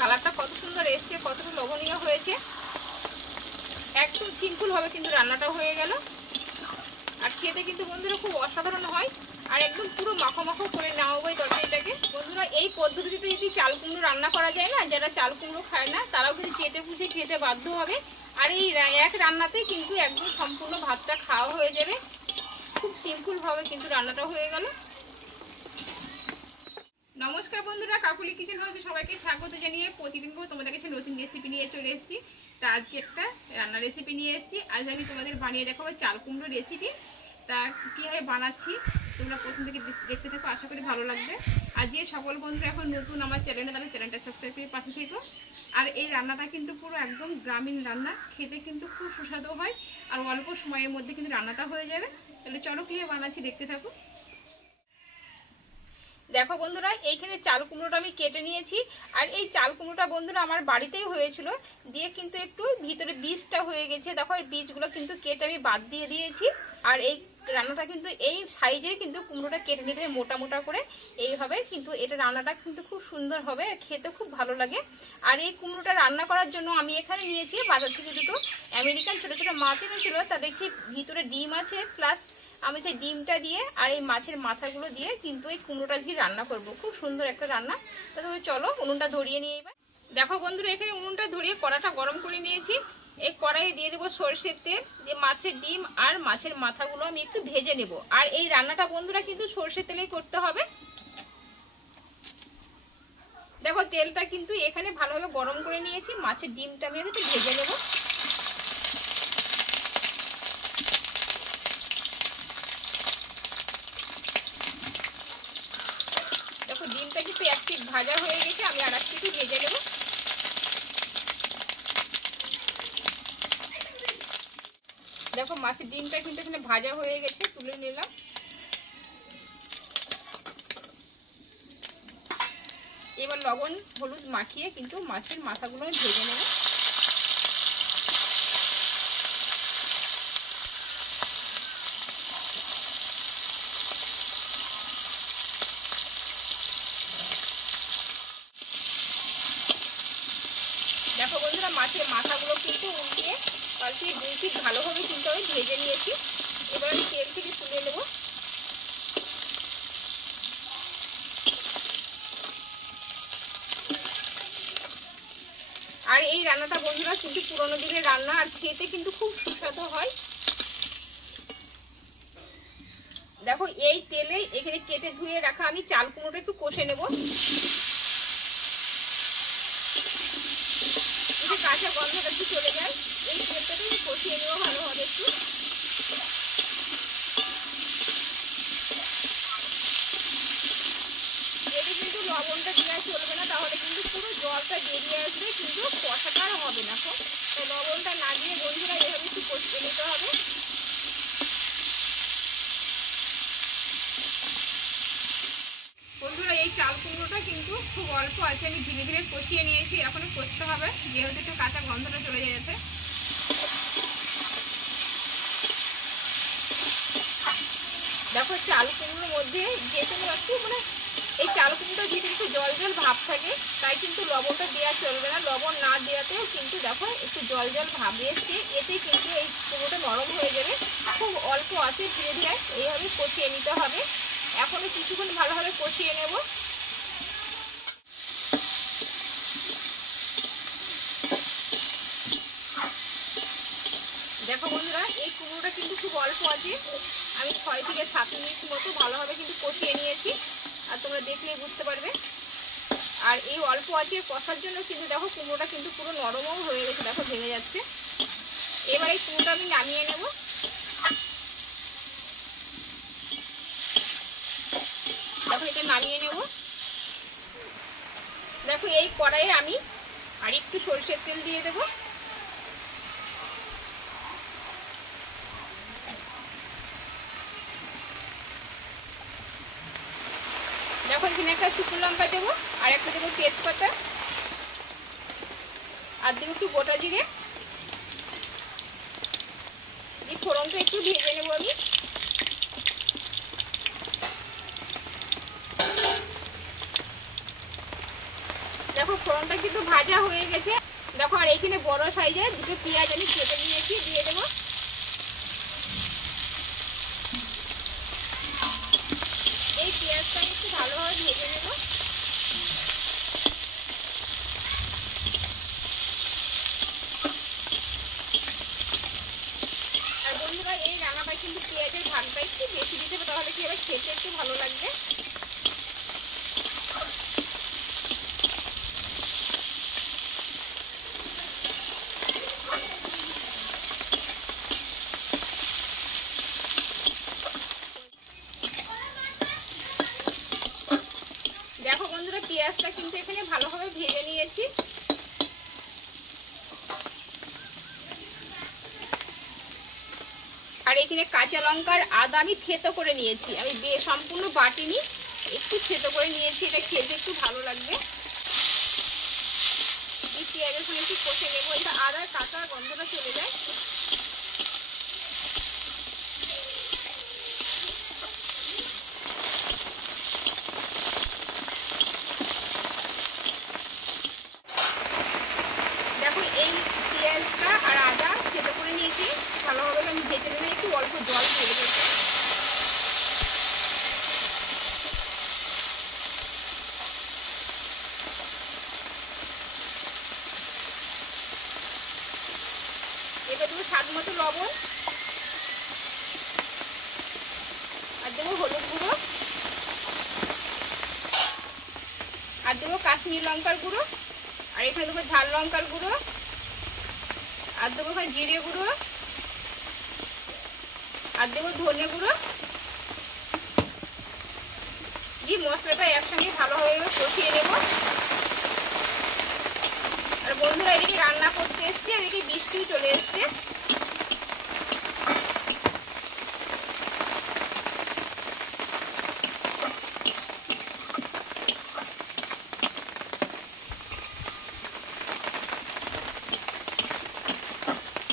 কালারটা কত সুন্দর এসছে, কতটা লোভনীয় হয়েছে। একদম সিম্পলভাবে কিন্তু রান্নাটা হয়ে গেল। আর খেতে কিন্তু বন্ধুরা খুব অসাধারণ হয়। আর একদম পুরো মাখো মাখো করে নেওয়া হবে তরকারিটাকে। বন্ধুরা এই পদ্ধতিতে যদি চাল কুমড়ো রান্না করা যায় না, যারা চাল কুমড়ো খায় না তারাও কিন্তু চেটে পুষে খেতে বাধ্য হবে। আর এই এক রান্নাতেই কিন্তু একদম সম্পূর্ণ ভাতটা খাওয়া হয়ে যাবে। খুব সিম্পলভাবে কিন্তু রান্নাটা হয়ে গেল। নমস্কার বন্ধুরা, কাকুলি কিচেন হাউসে সবাইকে স্বাগত জানিয়ে প্রতিদিন তোমাদের কাছে নতুন রেসিপি নিয়ে চলে এসেছি। তা আজকে একটা রান্নার রেসিপি নিয়ে এসেছি। আজ আমি তোমাদের বানিয়ে দেখাবো চাল কুমড়ো রেসিপি। তা কীভাবে বানাচ্ছি তোমরা প্রথম থেকে দেখতে থাকো, আশা করি ভালো লাগবে। আর যে সকল বন্ধুরা এখন নতুন আমার চ্যানেলে, তাদের চ্যানেলটা সাবস্ক্রাইব করে পাশে থেকো। আর এই রান্নাটা কিন্তু পুরো একদম গ্রামীণ রান্না, খেতে কিন্তু খুব সুস্বাদু হয়। আর অল্প সময়ের মধ্যে কিন্তু রান্নাটা হয়ে যাবে। তাহলে চলো কীভাবে বানাচ্ছি দেখতে থাকো। দেখো বন্ধুরা, এইখানে চাল কুমড়োটা আমি কেটে নিয়েছি। আর এই চাল কুমড়োটা বন্ধুরা আমার বাড়িতেই হয়েছিল, দিয়ে কিন্তু একটু ভিতরে বীজটা হয়ে গেছে। দেখো এই বীজগুলো কিন্তু কেটে আমি বাদ দিয়ে দিয়েছি। আর এই রান্নাটা কিন্তু এই সাইজে কিন্তু কুমড়োটা কেটে নিতে হবে, মোটা মোটা করে এইভাবে। কিন্তু এটা রান্নাটা কিন্তু খুব সুন্দর হবে, খেতে খুব ভালো লাগে। আর এই কুমড়োটা রান্না করার জন্য আমি এখানে নিয়েছি বাজার থেকে দুটো আমেরিকান ছোটো ছোটো মাছ এনেছিল। তা দেখছি ভিতরে ডিম আছে, প্লাস আমি সেই ডিমটা দিয়ে আর এই মাছের মাথাগুলো দিয়ে কিন্তু এই কুমড়োটা আজকে রান্না করব। খুব সুন্দর একটা রান্না। তাহলে চলো উনুনটা ধরিয়ে নিয়ে এবার। দেখো বন্ধুরা, এখানে উনুনটা ধরিয়ে কড়াটা গরম করে নিয়েছি। এই কড়াইয়ে দিয়ে দেবো সরষের তেল, দিয়ে মাছের ডিম আর মাছের মাথাগুলো আমি একটু ভেজে নেব। আর এই রান্নাটা বন্ধুরা কিন্তু সরষের তেলেই করতে হবে। দেখো তেলটা কিন্তু এখানে ভালোভাবে গরম করে নিয়েছি। মাছের ডিমটা আমি একটু ভেজে নেব। ডিমটা কিন্তু এক পিঠ ভাজা হয়ে গেছে, আমি আর এক পিঠে ভেজে নেব। দেখো মাছের ডিমটা কিন্তু এখানে ভাজা হয়ে গেছে, তুলে নিলাম। এবার লবণ হলুদ মাখিয়ে কিন্তু মাছের মাথাগুলো আমি ভেজে নেব। দেখো বন্ধুরা, মাছের মাথাগুলো কিন্তু উল্টিয়ে পাল্টিয়ে দুই পিঠ ভালোভাবে কিন্তু আমি ভেজে নিয়েছি। এবার আমি তেল থেকে তুলে নেব। আর এই রান্নাটা বন্ধুরা কিন্তু পুরোনো দিনের রান্না, আর খেতে কিন্তু খুব সুস্বাদু হয়। দেখো এই তেলে এখানে কেটে ধুয়ে রাখা আমি চাল কুমড়োটা একটু কষে নেব। কাঁচা গন্ধটা একটু চলে যায়, এই তেলটাকে কষিয়ে নেবো ভালোভাবে একটু। এতে কিন্তু লবণটা দেওয়া চলবে না, তাহলে কিন্তু পুরো জলটা বেরিয়ে আসবে, কিন্তু কষাটা আর হবে না। তাই লবণটা না দিয়ে বন্ধুরা এভাবে একটু কষিয়ে নিতে হবে। বন্ধুরা এই চাল কুমড়োটা কিন্তু খুব অল্প আছে, আমি ধীরে ধীরে কষিয়ে নিয়েছি। এখনো কষতে হবে, যেহেতু একটু কাঁচা গন্ধটা চলে যাচ্ছে। দেখো চাল কুমড়োর মধ্যে যে কোনো একটু এই চাল কুমড়োর ভিতরে একটু জল জল ভাব থাকে, তাই কিন্তু লবণটা দেওয়া চলবে না। লবণ না দেওয়াতেও কিন্তু দেখো একটু জল জল ভাব এসছে, এতে কিন্তু এই কুমড়োটা নরম হয়ে যাবে। খুব অল্প আছে, ধীরে ধীরে এইভাবে কষিয়ে নিতে হবে। এখনো কিছুক্ষণ ভালোভাবে কষিয়ে নেব। দেখো বন্ধুরা, এই কুমড়োটা কিন্তু খুব অল্প আছে, আমি 6 থেকে 7 মিনিট মতো ভালোভাবে কিন্তু কষিয়ে নিয়েছি। আর তোমরা দেখলেই বুঝতে পারবে। আর এই অল্প আছে কষার জন্য কিন্তু দেখো কুমড়োটা কিন্তু পুরো নরমও হয়ে গেছে, দেখো ভেঙে যাচ্ছে। এবার এই কুমড়োটা আমি নামিয়ে নেব। দেখো এটা নামিয়ে নেব। দেখো এই কড়াইয়ে আমি আর একটু সরষের তেল দিয়ে দেবো। দেখো এখানে একটা শুকনো লঙ্কা দেবো, আর একটা দেবো তেজপাতা, আর দেবো একটু গোটা জিরে। এই ফোড়নটা একটু ভেজে নেবো আমি। দেখো ফোড়নটা কিন্তু ভাজা হয়ে গেছে। দেখো আর এইখানে বড় সাইজের দুটো পেঁয়াজ আমি কেটে নিয়েছি, দিয়ে দেবো। এই পেঁয়াজটা আমি একটু ভালোভাবে ভেজে নেব। আর বন্ধুরা এই রান্নাটা কিন্তু পেঁয়াজের ভাগটা একটু বেশি দিতে হবে, তাহলে কি হবে খেতে একটু ভালো লাগবে। দেখো বন্ধুরা পেঁয়াজটা কিন্তু এখানে ভালোভাবে ভেজে নিয়েছি। আর এখানে কাঁচা লঙ্কার আদা আমি থেতো করে নিয়েছি, আমি সম্পূর্ণ বাটিনি, একটু থেতো করে নিয়েছি, এটা খেতে একটু ভালো লাগবে। এই পেঁয়াজের সঙ্গে একটু কষে নেবো, এটা আদার কাঁচা গন্ধটা চলে যায়। দেখো এই পেঁয়াজটা আর আদা থেতো করে নিয়েছি, ভালোভাবে আমি ভেজে নেবো, একটু অল্প জল দিয়ে দেবো। এবার দেবো স্বাদ মতো লবণ, আর দেবো হলুদ গুঁড়ো, আর দেবো কাশ্মীরি লঙ্কার গুঁড়ো, আর এখানে দেবো ঝাল লঙ্কার গুঁড়ো, আর দেবো এখানে জিরে গুঁড়ো, আর দেবো ধনে গুঁড়ো। দিয়ে মশলাটা একসঙ্গে ভালোভাবে কষিয়ে নেব। আর বন্ধুরা এদিকে রান্না করতে এসছে, আর এদিকে বৃষ্টিও চলে এসছে।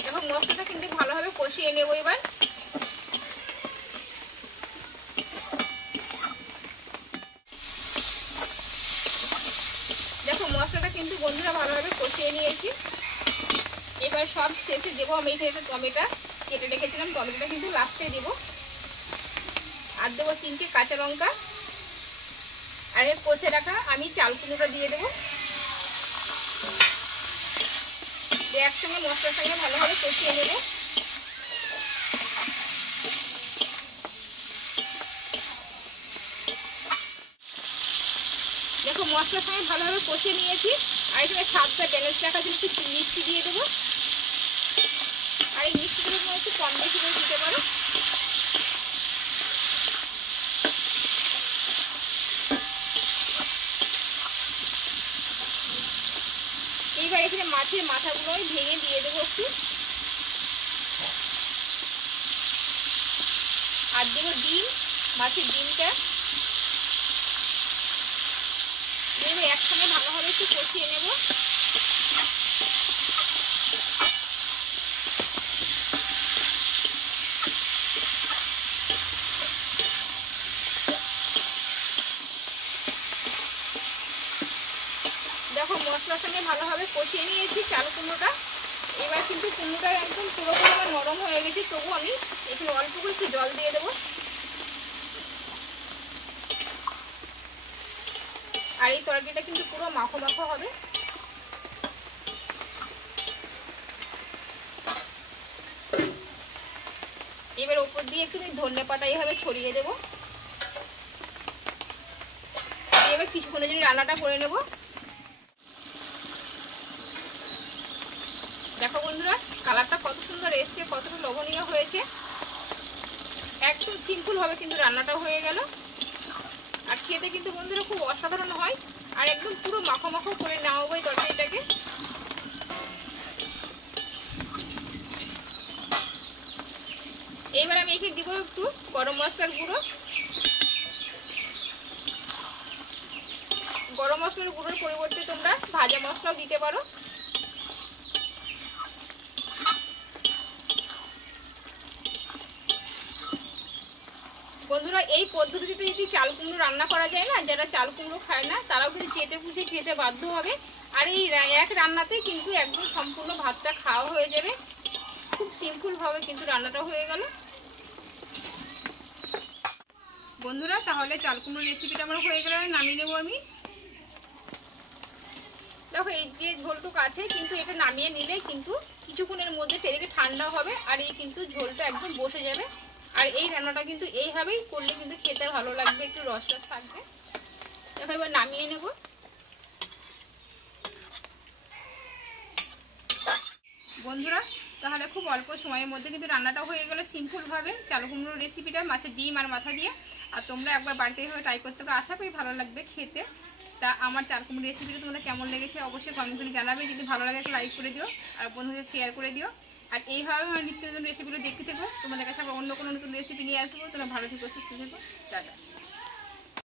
দেখো মশলাটা কিন্তু ভালোভাবে কষিয়ে নেব এবার। দেখো মশলাটা কিন্তু বন্ধুরা ভালোভাবে কষিয়ে নিয়েছি। এবার সব শেষে দেবো আমি এখানে টমেটো কেটে রেখেছিলাম, টমেটোটা কিন্তু লাস্টে দেবো। আর দেবো 3টে কাঁচা লঙ্কা, আর কষে রাখা আমি চাল কুমড়োটা দিয়ে দেবো। একসঙ্গে মশলার সঙ্গে ভালোভাবে কষিয়ে নেব। দেখো মশলার সঙ্গে ভালোভাবে কষিয়ে নিয়েছি। আর এখানে স্বাদটা ব্যালেন্স রাখার জন্য একটু মিষ্টি দিয়ে দেবো। আর এই মিষ্টিগুলো একটু কম বেশি করে দিতে পারো। এইবার এখানে মাছের মাথাগুলো ভেঙে দিয়ে দেবো একটু, আর দেবো ডিম, মাছের ডিমটা এবার একসঙ্গে ভালোভাবে একটু কষিয়ে নেব। দেখো মশলার সঙ্গে ভালোভাবে কষিয়ে নিয়েছি চাল কুমড়োটা। এবার কিন্তু কুমড়োটা একদম পুরোপুরি আমার নরম হয়ে গেছে, তবু আমি এখানে অল্প করে একটু জল দিয়ে দেবো। আর এই তরকারিটা কিন্তু পুরো মাখো মাখো হবে। এবার উপর দিয়ে একটু ধনে পাতা এইভাবে ছড়িয়ে দেবো। এবার কিছুক্ষণের জন্য রান্নাটা করে নেব। দেখো বন্ধুরা কালারটা কত সুন্দর এসছে, কতটা লোভনীয় হয়েছে। একদম সিম্পল ভাবে কিন্তু রান্নাটা হয়ে গেল। আর খেতে কিন্তু বন্ধুরা খুব অসাধারণ হয়। আর একদম পুরো মাখো মাখো করে নেওয়া হবে তরকারিটাকে। এইবার আমি এখানে দিব একটু গরম মশলার গুঁড়ো। গরম মশলার গুঁড়োর পরিবর্তে তোমরা ভাজা মশলাও দিতে পারো। বন্ধুরা এই পদ্ধতিতে যদি চাল কুমড়ো রান্না করা যায় না, যারা চাল কুমড়ো খায় না তারাও কিন্তু চেটে পুষে খেতে বাধ্য হবে। আর এই এক রান্নাতে কিন্তু একদম সম্পূর্ণ ভাতটা খাওয়া হয়ে যাবে। খুব সিম্পলভাবে কিন্তু রান্নাটা হয়ে গেল। বন্ধুরা তাহলে চাল কুমড়ো রেসিপিটা আমার হয়ে গেল, নামিয়ে নেবো আমি। দেখো এই যে ঝোলটুকু আছে কিন্তু এটা নামিয়ে নিলে কিন্তু কিছুক্ষণের মধ্যে ফেলে ঠান্ডা হবে আর এই কিন্তু ঝোলটা একদম বসে যাবে। আর এই রান্নাটা কিন্তু এইভাবেই করলে কিন্তু খেতে ভালো লাগবে, একটু রস রস থাকবে। দেখো এবার নামিয়ে নেব। বন্ধুরা তাহলে খুব অল্প সময়ের মধ্যে কিন্তু রান্নাটা হয়ে গেল সিম্পলভাবে চাল কুমড়োর রেসিপিটা, মাছের ডিম আর মাথা দিয়ে। আর তোমরা একবার বাড়িতে এইভাবে ট্রাই করতে পারো, আশা করি ভালো লাগবে খেতে। তা আমার চাল কুমড়ো রেসিপিটা তোমাদের কেমন লেগেছে অবশ্যই কমেন্ট করে জানাবে। যদি ভালো লাগে একটা লাইক করে দিও আর বন্ধুদের শেয়ার করে দিও। আর এইভাবে আমার নিত্য নতুন রেসিপিগুলো দেখতে থেকো। তোমাদের কাছে আবার অন্য কোনো নতুন রেসিপি নিয়ে আসবো। তোমরা ভালো থেকো, সুস্থ থেকো, টাটা।